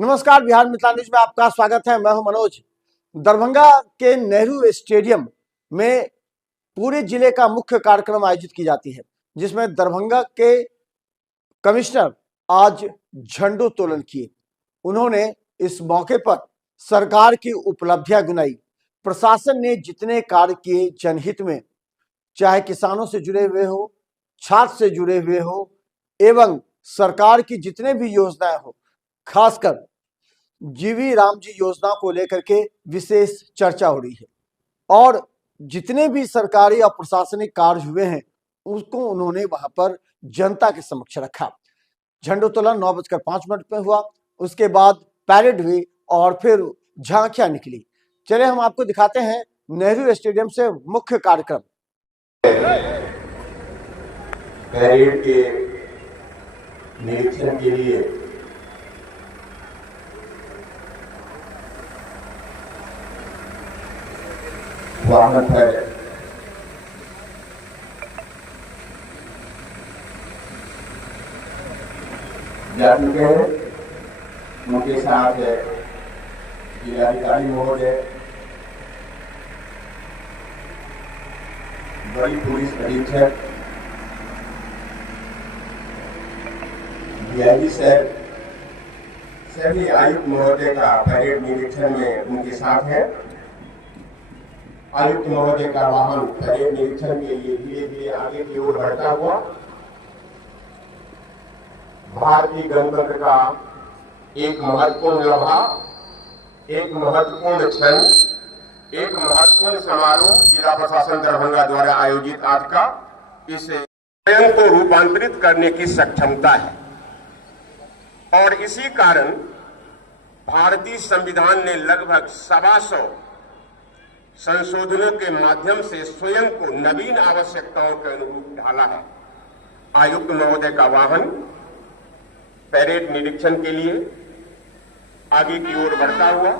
नमस्कार, बिहार मिथिला न्यूज में आपका स्वागत है। मैं हूं मनोज। दरभंगा के नेहरू स्टेडियम में पूरे जिले का मुख्य कार्यक्रम आयोजित की जाती है, जिसमें दरभंगा के कमिश्नर आज झंडोत्तोलन किए। उन्होंने इस मौके पर सरकार की उपलब्धियां गिनाई। प्रशासन ने जितने कार्य किए जनहित में, चाहे किसानों से जुड़े हुए हो, छात्र से जुड़े हुए हो, एवं सरकार की जितने भी योजनाएं हो, खासकर जीवी राम जी योजना को लेकर के विशेष चर्चा हो रही है। और जितने भी सरकारी और प्रशासनिक कार्य हुए हैं उसको उन्होंने वहां पर जनता के समक्ष रखा। झंडोत्तोलन 9:05 पे हुआ, उसके बाद पैरेड हुई और फिर झांकियां निकली। चले हम आपको दिखाते हैं नेहरू स्टेडियम से मुख्य कार्यक्रम। पैरेड के निरीक्षण के लिए स्वागत है। जा चुके हैं, उनके साथ जिलाधिकारी महोदय, बड़ी पुलिस अधीक्षक, डीआईजी सर, सभी आयुक्त महोदय का पैरेड निरीक्षण में उनके साथ है। आयुक्त महोदय का वाहन परेड निरीक्षण के लिए धीरे धीरे आगे की ओर बढ़ता हुआ भारतीय गणतंत्र का एक महत्वपूर्ण लम्हा, एक महत्वपूर्ण क्षण, एक महत्वपूर्ण समारोह जिला प्रशासन दरभंगा द्वारा आयोजित आज का इस स्वयं को रूपांतरित करने की सक्षमता है। और इसी कारण भारतीय संविधान ने लगभग 125 संशोधनों के माध्यम से स्वयं को नवीन आवश्यकताओं के अनुरूप ढाला है। आयुक्त महोदय का वाहन पैरेड निरीक्षण के लिए आगे की ओर बढ़ता हुआ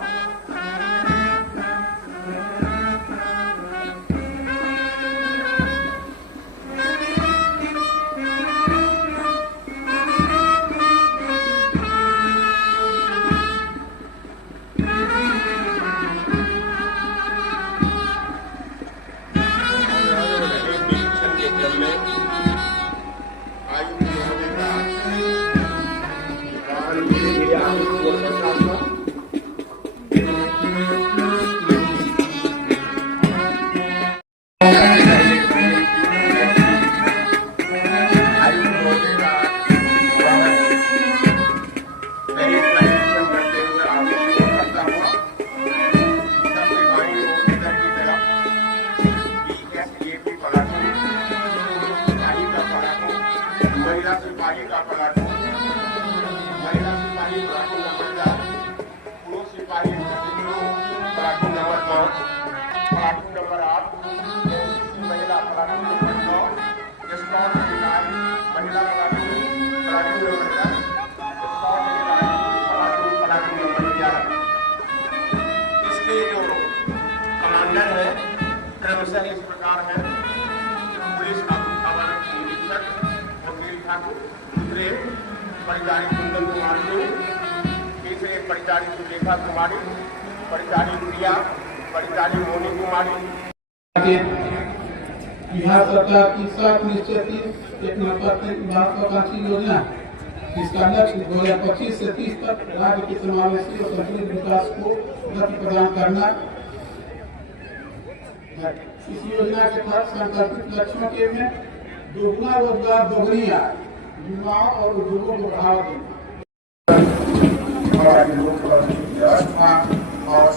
क्रमशः इस प्रकार है। पुलिस का निरीक्षक वकील ठाकुर, दूसरे परिचारी कुंदन कुमार सिंह, तीसरे परिचारी सुलेखा कुमारी, परिचारी प्रिया, परिचारी मोनी कुमारी। बिहार सरकार की 7/30 एक महत्वाकांक्षी योजना, जिसका लक्ष्य 2025 से 30 तक राज्य के समावेशी और संतुलित विकास को गति प्रदान करना। इस योजना के तहत संकल्पित लक्ष्यों के में दोगुना रोजगार, दोगुनी आय, युवाओं और उद्योगों को बढ़ावा देना और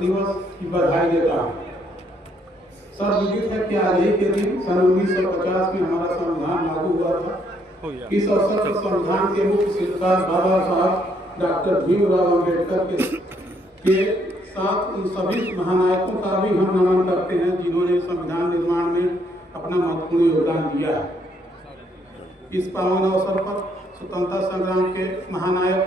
दिवस की बधाई देता हूँ। सर्वविदित है कि आज ही के दिन सन 1950 में हमारा संविधान लागू हुआ था। इस अवसर पर संविधान के मुख्य शिल्पकार बाबा साहब डॉक्टर भीमराव अम्बेडकर के साथ उन सभी महानायकों का भी हम नमन करते हैं जिन्होंने संविधान निर्माण में अपना महत्वपूर्ण योगदान दिया है। इस पावन अवसर पर स्वतंत्रता संग्राम के महानायक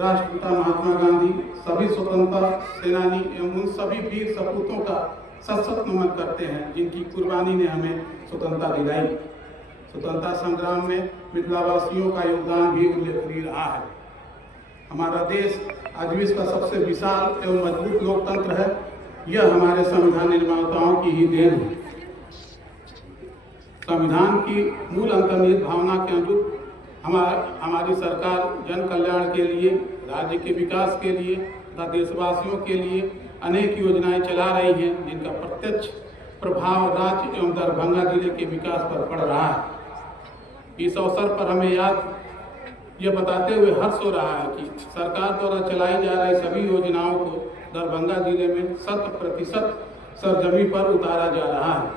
राष्ट्रपिता महात्मा गांधी, सभी स्वतंत्रता सेनानी एवं उन सभी वीर सपूतों का सशक्त नमन करते हैं जिनकी कुर्बानी ने हमें स्वतंत्रता दिलाई। स्वतंत्रता संग्राम में मिथिलावासियों का योगदान भी उल्लेखनीय रहा है। हमारा देश आज विश्व का सबसे विशाल एवं मजबूत लोकतंत्र है। यह हमारे संविधान निर्माताओं की ही देन है। संविधान की मूल अंतर्निहित भावना के अनुरूप हमारी सरकार जन कल्याण के लिए, राज्य के विकास के लिए तथा देशवासियों के लिए अनेक योजनाएं चला रही हैं जिनका प्रत्यक्ष प्रभाव राज्य एवं दरभंगा जिले के विकास पर पड़ रहा है। इस अवसर पर हमें यह बताते हुए हर्ष हो रहा है कि सरकार द्वारा चलाई जा रही सभी योजनाओं को दरभंगा जिले में 100% सरजमी पर उतारा जा रहा है।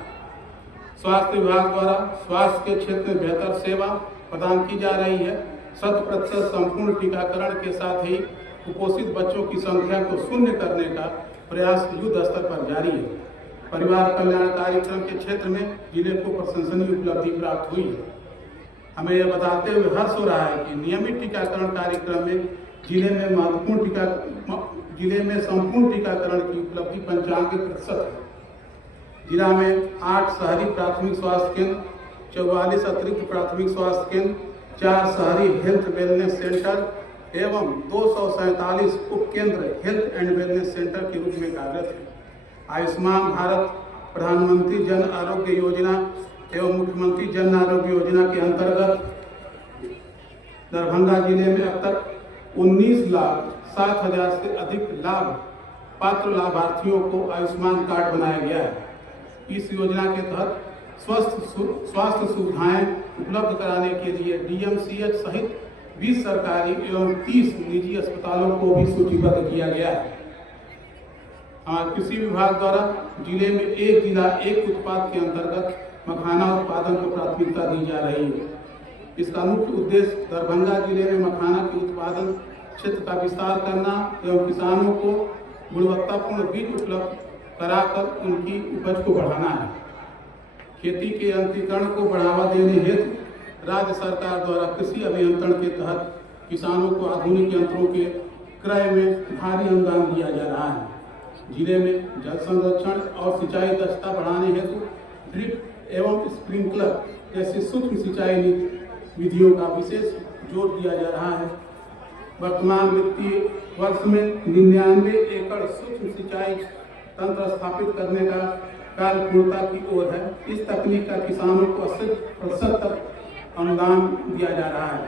स्वास्थ्य विभाग द्वारा स्वास्थ्य के क्षेत्र में बेहतर सेवा प्रदान की जा रही है। 100% संपूर्ण टीकाकरण के साथ ही कुपोषित बच्चों की संख्या को शून्य करने का प्रयास युद्ध स्तर पर जारी है। परिवार कल्याण कार्यक्रम के क्षेत्र में जिले को प्रशंसनीय उपलब्धि प्राप्त हुई है। हमें यह बताते हुए हर्ष हो रहा है कि नियमित टीकाकरण कार्यक्रम में जिले में संपूर्ण टीकाकरण की उपलब्धि 95% है। जिला में 8 शहरी प्राथमिक स्वास्थ्य केंद्र, 44 अतिरिक्त प्राथमिक स्वास्थ्य केंद्र, 4 शहरी हेल्थ वेलनेस सेंटर एवं 247 उपकेंद्र हेल्थ एंड वेलनेस सेंटर के रूप में कार्यरत है। आयुष्मान भारत, प्रधानमंत्री जन आरोग्य योजना एवं मुख्यमंत्री जन आरोग्य योजना के अंतर्गत दरभंगा जिले में अब तक 19,07,000 से अधिक पात्र लाभार्थियों को आयुष्मान कार्ड बनाया गया है। इस योजना के तहत स्वास्थ्य सुविधाएं उपलब्ध कराने के लिए DMCH सहित 20 सरकारी एवं 30 निजी अस्पतालों को भी सूचीबद्ध किया गया है। कृषि विभाग द्वारा जिले में एक जिला एक उत्पाद के अंतर्गत मखाना उत्पादन को प्राथमिकता दी जा रही है। इसका मुख्य उद्देश्य दरभंगा जिले में मखाना के उत्पादन क्षेत्र का विस्तार करना एवं किसानों को गुणवत्तापूर्ण बीज उपलब्ध कराकर उनकी उपज को बढ़ाना है। खेती के यंत्रीकरण को बढ़ावा देने हेतु राज्य सरकार द्वारा कृषि अभियंत्रण के तहत किसानों को आधुनिक यंत्रों के क्रय में भारी अनुदान दिया जा रहा है। जिले में जल संरक्षण और सिंचाई दक्षता बढ़ाने हेतु ड्रिप एवं स्प्रिंकलर जैसी सूक्ष्म सिंचाई विधियों का विशेष जोर दिया जा रहा है। वर्तमान वित्तीय वर्ष में 99 एकड़ सूक्ष्म सिंचाई तंत्र स्थापित करने का कार्य पूर्णता की ओर है। इस तकनीक का किसानों को 80% तक अनुदान दिया जा रहा है।